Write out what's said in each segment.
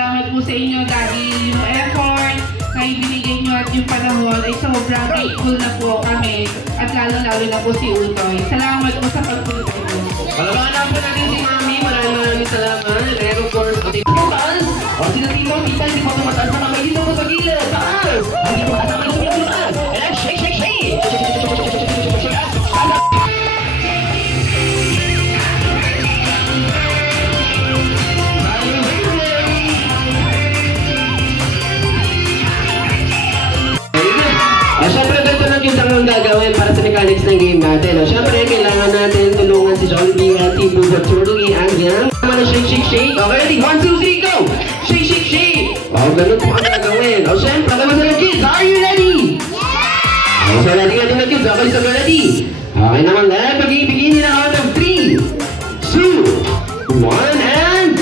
salamat po sa inyo dahil yung effort na ibinigay nyo at yung panahon ay sobrang grateful na po kami at lalo-lalo na po si Utoy. Salamat po sa pagpunta nyo. Palabanan po natin si Mami. Maraming salamat. And of course, ating taas. O sila tito, tita, hindi po tumataas na kamay dito po sa gilid. Taas! Hindi po kasama yung sumilang taas. And shake, shake, shake! Siyempre, ganito lang yung tangang gagawin para sa mechanics ng game natin. Siyempre, kailangan natin tulungan si Jollibee at si Bubot Turtle and yan. Shake, shake, shake. Okay, ready? 1, 2, 3, go! Shake, shake, shake! O, ganun po ang gagawin. O, siyempre, kami sa kids, are you ready? O, so ready ka din na kids. Okay, so ready? Okay naman, let's begin na out of 3, 2, 1, and...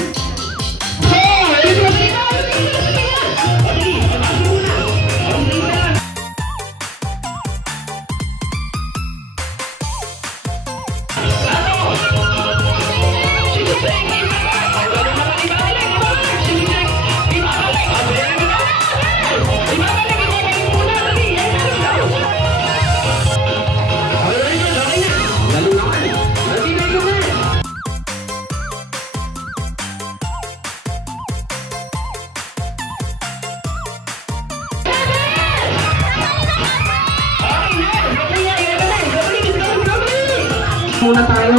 Muna tayo.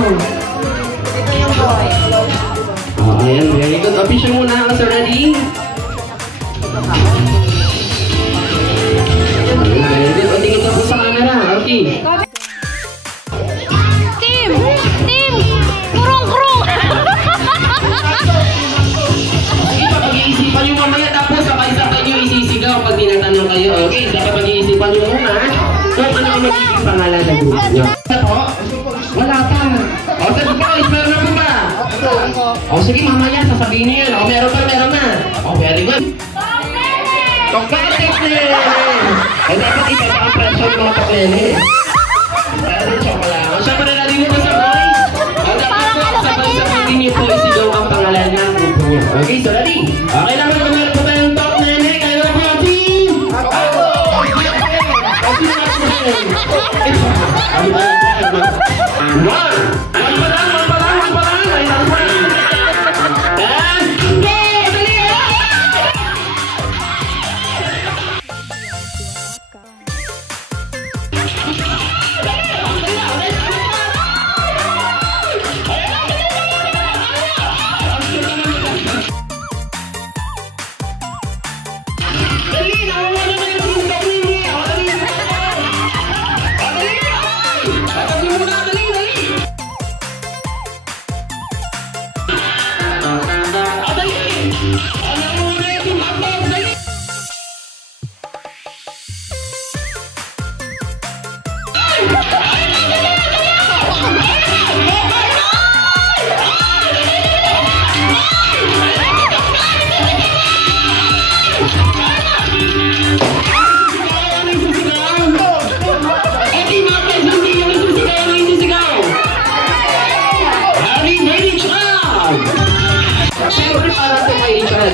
Ito yung boy. Oh, ayan, very good. Official muna ako, sir. Ready? Very good. O, tingin ka po sa camera. Okay. Team! Team! Kurong-kurong! Ito, pag-iisipan nyo mamaya tapos sabay-sabay nyo isisigaw pag tinatanong kayo. Okay, dapat pag-iisipan nyo muna kung ano ang magiging pangalan ng group nyo. Wala pa. O, sige guys, meron na po ba? O, sige, mamaya, sasabihin niyo yun. O, meron na. O, very good. Competitive! Eh, dapat iba ang pressure ng mga taklene. Pero, choke lang. O, syempre, ready mo ba sa boys? O, dapat po, sabay-sabay niyo po isigaw ang pangalan ng group niyo. Okay, so ready? Okay naman kung meron po kayong top nene. Kayo na po ang team! Ako!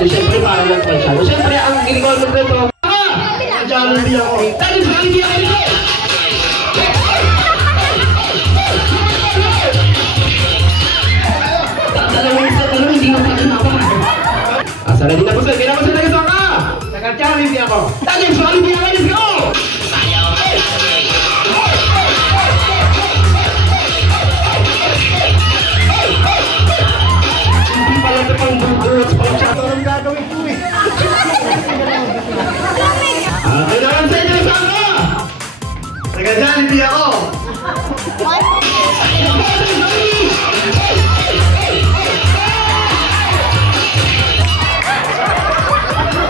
Siyempre, para lang pa siya. Siyempre, ang ginagawa mo dito, Jollibee ako. Dahil Jollibee ako dito! Tatalawin, hindi mo pagkakapa. Asa na din ako sir, kailangan mo sila kasama ka! Naka-Jollibee ako. Dahil Jollibee ako, let's go! Hindi pala ito pang bubot, pang chat. Anong gagawin ko eh? Kailangan sa inyo kasama ka! Naka-Jollibee ako!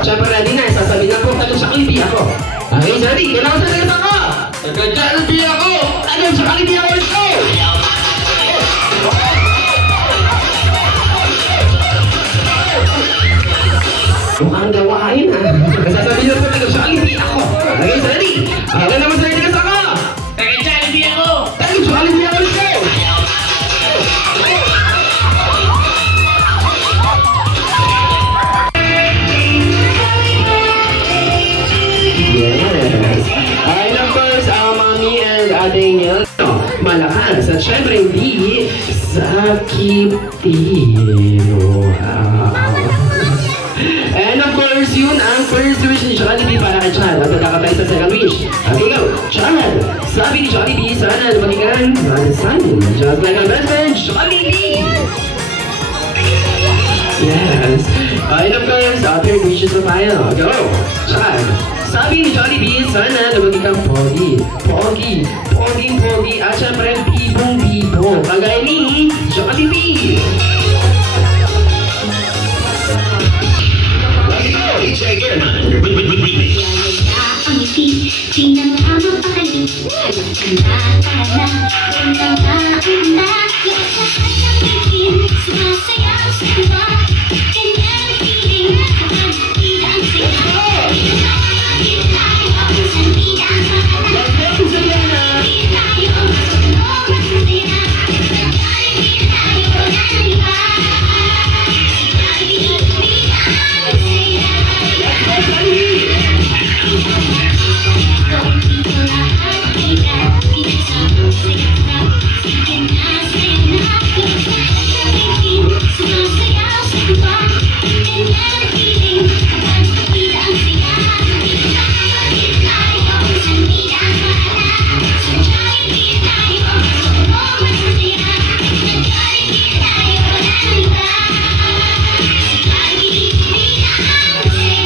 Siyempre ready na, sasabihin na po taga-Jollibee ako. Okay, ready? Kailangan sa inyo kasama ka! Taga-Jollibee ako! Taga-Jollibee ako! Let's go! Mukhang gawain ha. Nasasabihin na po taga-Jollibee ako. Okay, ready? Okay naman sa inyo kasama ka! Taga-Jollibee ako! Taga-Jollibee ako! Let's go! At syempre, hindi sakitin. Wow. And of course, yun ang first wish ni Jollibee para kay Chad. At magkakatay sa second wish. Okay, go. Chad, sabi ni Jollibee, sana lumakigan manasanin. Just like our best friend, Jollibee. Yes. And of course, third wishes na tayo. Go. Chad, sabi ni Jollibee, sana lumakigan pogi. Pogi. Pogi. At syempre, bibong-bibo. Kagaya ni Jollibee. DJ German, remix. Ang ngiti, pinangamang pakali. Tanda-tanda, tanda-tanda. Lahat ng bitin, sumasayaw sa iba. Ganyan ang feeling, kapag nakita ang saya. Pinamamagin tayo, saan bida ang mahala. Pinamamagin tayo, sa tulong at masaya. Nagkaribig tayo ng iba. Sigurado bida ang saya.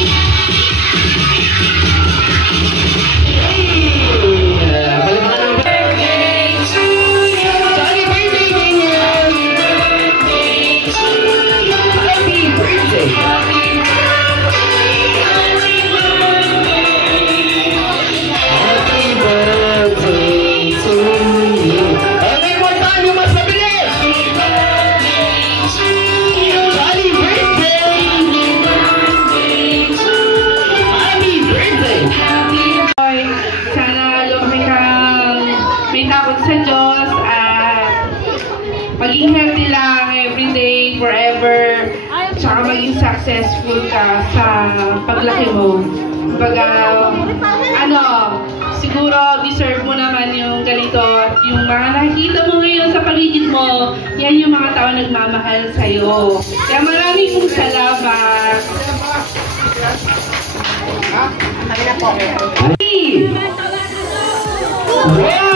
Maging healthy lang everyday, forever, tsaka maging successful ka sa paglaki mo. Siguro deserve mo naman yung ganito. Yung mga nakikita mo ngayon sa paligid mo, yan yung mga tao nagmamahal sa'yo. Kaya maraming mong salamat. Wow!